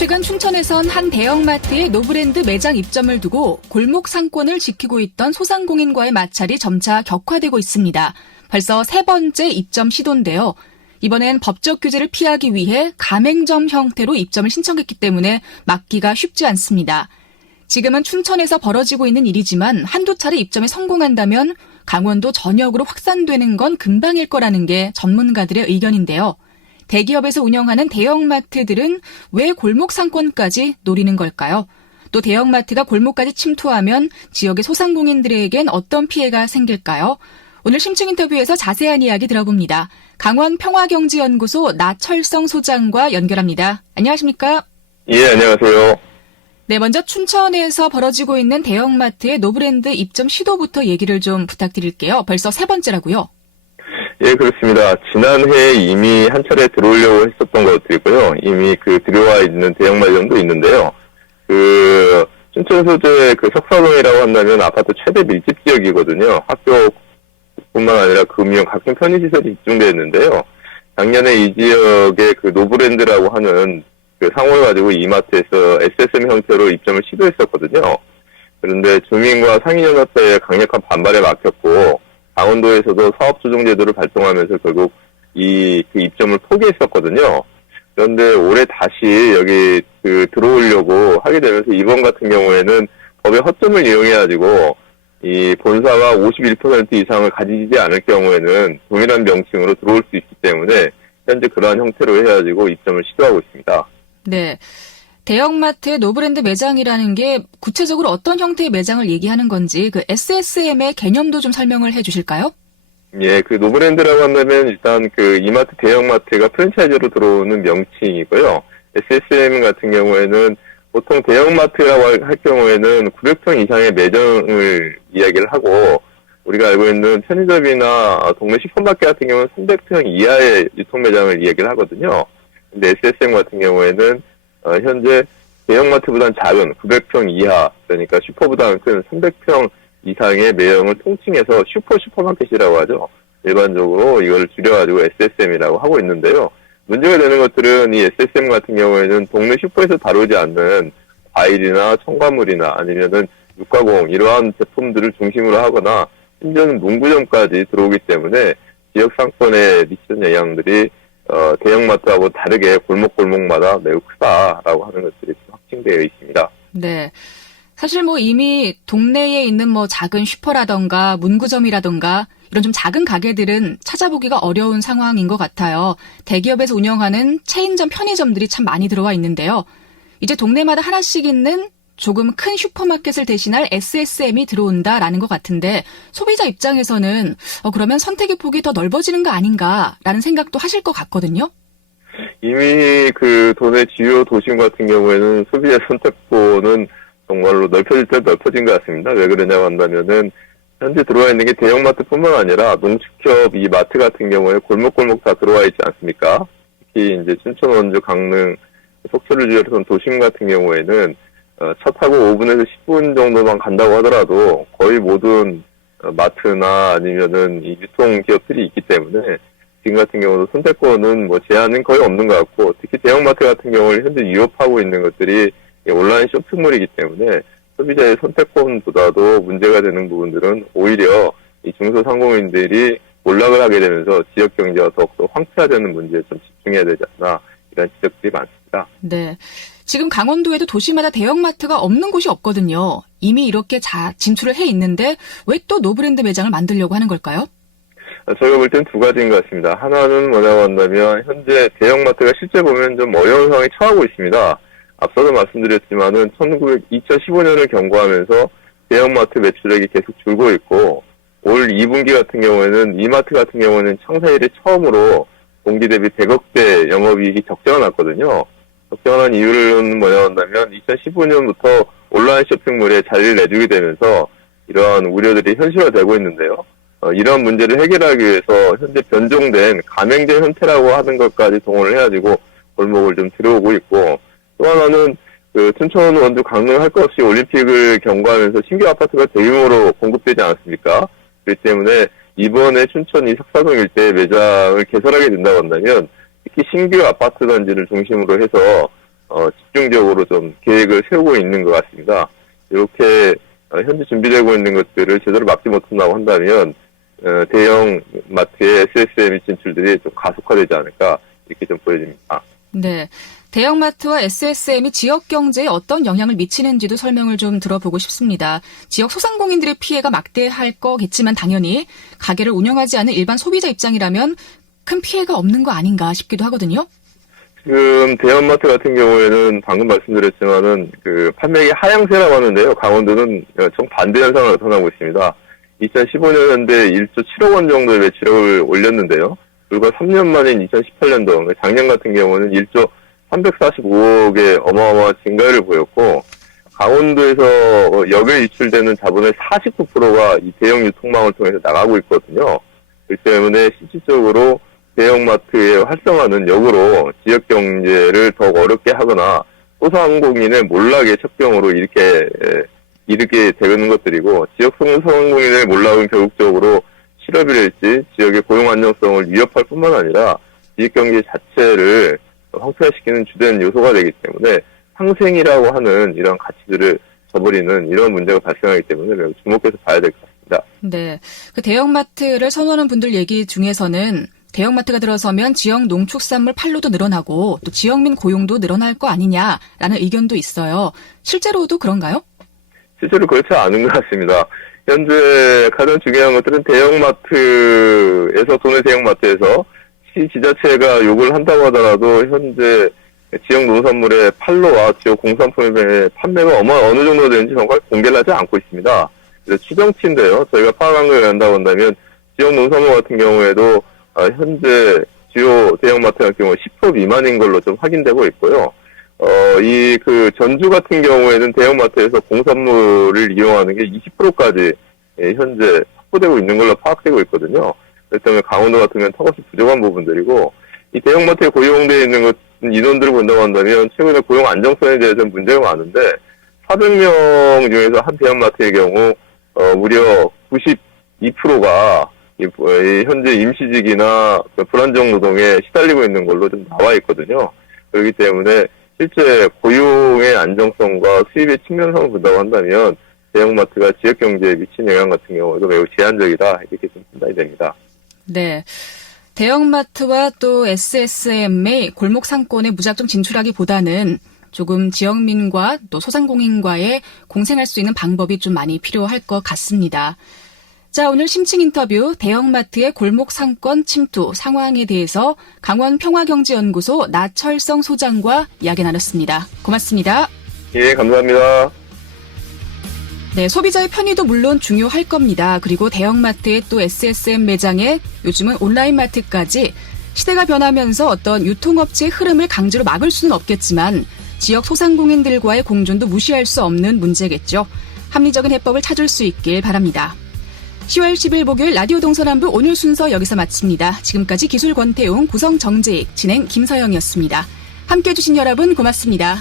최근 춘천에선 한 대형마트의 노브랜드 매장 입점을 두고 골목 상권을 지키고 있던 소상공인과의 마찰이 점차 격화되고 있습니다. 벌써 세 번째 입점 시도인데요. 이번엔 법적 규제를 피하기 위해 가맹점 형태로 입점을 신청했기 때문에 막기가 쉽지 않습니다. 지금은 춘천에서 벌어지고 있는 일이지만 한두 차례 입점에 성공한다면 강원도 전역으로 확산되는 건 금방일 거라는 게 전문가들의 의견인데요. 대기업에서 운영하는 대형마트들은 왜 골목 상권까지 노리는 걸까요? 또 대형마트가 골목까지 침투하면 지역의 소상공인들에겐 어떤 피해가 생길까요? 오늘 심층 인터뷰에서 자세한 이야기 들어봅니다. 강원 평화경제연구소 나철성 소장과 연결합니다. 안녕하십니까? 예, 안녕하세요. 네, 먼저 춘천에서 벌어지고 있는 대형마트의 노브랜드 입점 시도부터 얘기를 좀 부탁드릴게요. 벌써 세 번째라고요? 예, 그렇습니다. 지난해에 이미 한 차례 들어오려고 했었던 것들이고요. 이미 들어와 있는 대형마점도 있는데요. 춘천 소재의 석사동이라고 한다면 아파트 최대 밀집 지역이거든요. 학교뿐만 아니라 금융, 각종 편의시설이 집중되어 있는데요. 작년에 이 지역에 노브랜드라고 하는 상호를 가지고 이마트에서 SSM 형태로 입점을 시도했었거든요. 그런데 주민과 상인연합회의 강력한 반발에 막혔고, 강원도에서도 사업조정제도를 발동하면서 결국 입점을 포기했었거든요. 그런데 올해 다시 여기 들어오려고 하게 되면서 이번 같은 경우에는 법의 허점을 이용해가지고 이 본사가 51% 이상을 가지지 않을 경우에는 동일한 명칭으로 들어올 수 있기 때문에 현재 그러한 형태로 해가지고 입점을 시도하고 있습니다. 네. 대형마트의 노브랜드 매장이라는 게 구체적으로 어떤 형태의 매장을 얘기하는 건지 SSM의 개념도 좀 설명을 해 주실까요? 예, 노브랜드라고 한다면 일단 이마트 대형마트가 프랜차이즈로 들어오는 명칭이고요. SSM 같은 경우에는 보통 대형마트라고 할 경우에는 900평 이상의 매장을 이야기를 하고, 우리가 알고 있는 편의점이나 동네 슈퍼마켓 같은 경우는 300평 이하의 유통 매장을 이야기를 하거든요. 근데 SSM 같은 경우에는 현재 대형마트보다는 작은 900평 이하, 그러니까 슈퍼보다는 큰 300평 이상의 매형을 통칭해서 슈퍼마켓이라고 하죠. 일반적으로 이걸 줄여가지고 SSM이라고 하고 있는데요. 문제가 되는 것들은 이 SSM 같은 경우에는 동네 슈퍼에서 다루지 않는 과일이나 첨가물이나 아니면은 육가공 이러한 제품들을 중심으로 하거나 심지어는 문구점까지 들어오기 때문에 지역 상권에 미치는 영향들이 대형마트하고 다르게 골목마다 매우 크다라고 하는 것들이 확증되어 있습니다. 네. 사실 이미 동네에 있는 작은 슈퍼라던가 문구점이라던가 이런 좀 작은 가게들은 찾아보기가 어려운 상황인 것 같아요. 대기업에서 운영하는 체인점, 편의점들이 참 많이 들어와 있는데요. 이제 동네마다 하나씩 있는 조금 큰 슈퍼마켓을 대신할 SSM이 들어온다라는 것 같은데 소비자 입장에서는 그러면 선택의 폭이 더 넓어지는 거 아닌가라는 생각도 하실 것 같거든요. 이미 도내 주요 도심 같은 경우에는 소비자 선택권은 정말로 넓혀질 때 넓혀진 것 같습니다. 왜 그러냐고 한다면은 현재 들어와 있는 게 대형마트뿐만 아니라 농축협 이 마트 같은 경우에 골목 다 들어와 있지 않습니까? 특히 이제 춘천, 원주, 강릉, 속초를 비롯한 도심 같은 경우에는 차 타고 5분에서 10분 정도만 간다고 하더라도 거의 모든 마트나 아니면은 이 유통기업들이 있기 때문에 지금 같은 경우도 선택권은 제한은 거의 없는 것 같고, 특히 대형마트 같은 경우를 현재 위협하고 있는 것들이 온라인 쇼핑몰이기 때문에 소비자의 선택권보다도 문제가 되는 부분들은 오히려 이 중소상공인들이 몰락을 하게 되면서 지역 경제가 더욱더 황폐화되는 문제에 좀 집중해야 되지 않나, 이런 지적들이 많습니다. 네. 지금 강원도에도 도시마다 대형마트가 없는 곳이 없거든요. 이미 이렇게 진출을 해 있는데 왜 또 노브랜드 매장을 만들려고 하는 걸까요? 저희가 볼 땐 두 가지인 것 같습니다. 하나는 뭐냐고 한다면 현재 대형마트가 실제 보면 좀 어려운 상황에 처하고 있습니다. 앞서도 말씀드렸지만은 2015년을 경과하면서 대형마트 매출액이 계속 줄고 있고, 올 2분기 같은 경우에는 이마트 같은 경우는 창사 이래 처음으로 동기 대비 100억대 영업이익이 적자가 났거든요. 적자가 난 이유는 뭐냐고 한다면 2015년부터 온라인 쇼핑몰에 자리를 내주게 되면서 이러한 우려들이 현실화되고 있는데요. 이러한 문제를 해결하기 위해서 현재 변종된 가맹점 형태라고 하는 것까지 동원을 해가지고 골목을 좀 들어오고 있고, 또 하나는 춘천, 원주, 강릉 할 것 없이 올림픽을 경과하면서 신규 아파트가 대규모로 공급되지 않았습니까? 그렇기 때문에 이번에 춘천 이 석사동 일대의 매장을 개설하게 된다고 한다면 특히 신규 아파트 단지를 중심으로 해서 집중적으로 좀 계획을 세우고 있는 것 같습니다. 이렇게 현재 준비되고 있는 것들을 제대로 막지 못한다고 한다면 대형 마트의 SSM 진출들이 좀 가속화되지 않을까 이렇게 좀 보여집니다. 네. 대형마트와 SSM이 지역 경제에 어떤 영향을 미치는지도 설명을 좀 들어보고 싶습니다. 지역 소상공인들의 피해가 막대할 거겠지만 당연히 가게를 운영하지 않은 일반 소비자 입장이라면 큰 피해가 없는 거 아닌가 싶기도 하거든요. 지금 대형마트 같은 경우에는 방금 말씀드렸지만은 그 판매액이 하향세라고 하는데요. 강원도는 정반대 현상을 나타나고 있습니다. 2015년 현대 1조 7억 원 정도의 매출액을 올렸는데요. 불과 3년 만인 2018년도, 작년 같은 경우는 1조 345억의 어마어마한 증가를 보였고, 강원도에서 역에 유출되는 자본의 49%가 이 대형 유통망을 통해서 나가고 있거든요. 그렇기 때문에 실질적으로 대형마트의 활성화는 역으로 지역 경제를 더욱 어렵게 하거나 소상공인의 몰락의 척경으로 이렇게 이르게 되는 것들이고, 지역 소상공인의 몰락은 결국적으로 실업이랄지 지역의 고용 안정성을 위협할 뿐만 아니라 지역 경제 자체를 황폐화시키는 주된 요소가 되기 때문에 상생이라고 하는 이런 가치들을 저버리는 이런 문제가 발생하기 때문에 매우 주목해서 봐야 될 것 같습니다. 네. 그 대형마트를 선호하는 분들 얘기 중에서는 대형마트가 들어서면 지역 농축산물 판로도 늘어나고 또 지역민 고용도 늘어날 거 아니냐라는 의견도 있어요. 실제로도 그런가요? 실제로 그렇지 않은 것 같습니다. 현재 가장 중요한 것들은 대형마트에서, 도내 대형마트에서 시 지자체가 요구를 한다고 하더라도 현재 지역 농산물의 판로와 지역 공산품의 판매가 어느 정도 되는지 정말 공개를 하지 않고 있습니다. 그래서 추정치인데요. 저희가 파악한 거에 의한다고 한다면 지역 농산물 같은 경우에도 현재 주요 대형마트 같은 경우 10% 미만인 걸로 좀 확인되고 있고요. 전주 같은 경우에는 대형마트에서 공산물을 이용하는 게 20%까지 현재 확보되고 있는 걸로 파악되고 있거든요. 그렇기 때문에 강원도 같은 경우는 턱없이 부족한 부분들이고, 이 대형마트에 고용되어 있는 인원들을 본다고 한다면 최근에 고용 안정성에 대해서는 문제가 많은데 400명 중에서 한 대형마트의 경우 무려 92%가 현재 임시직이나 불안정 노동에 시달리고 있는 걸로 좀 나와 있거든요. 그렇기 때문에 실제 고용의 안정성과 수입의 측면상을 본다고 한다면 대형마트가 지역 경제에 미친 영향 같은 경우도 매우 제한적이다, 이렇게 좀 판단이 됩니다. 네. 대형마트와 또 SSM의 골목 상권에 무작정 진출하기보다는 조금 지역민과 또 소상공인과의 공생할 수 있는 방법이 좀 많이 필요할 것 같습니다. 자, 오늘 심층 인터뷰 대형마트의 골목 상권 침투 상황에 대해서 강원 평화경제연구소 나철성 소장과 이야기 나눴습니다. 고맙습니다. 예, 감사합니다. 네, 소비자의 편의도 물론 중요할 겁니다. 그리고 대형마트의 또 SSM 매장에 요즘은 온라인마트까지 시대가 변하면서 어떤 유통업체의 흐름을 강제로 막을 수는 없겠지만 지역 소상공인들과의 공존도 무시할 수 없는 문제겠죠. 합리적인 해법을 찾을 수 있길 바랍니다. 10월 10일 목요일 라디오 동서남부 오늘 순서 여기서 마칩니다. 지금까지 기술 권태용, 구성 정재익, 진행 김서영이었습니다. 함께해 주신 여러분 고맙습니다.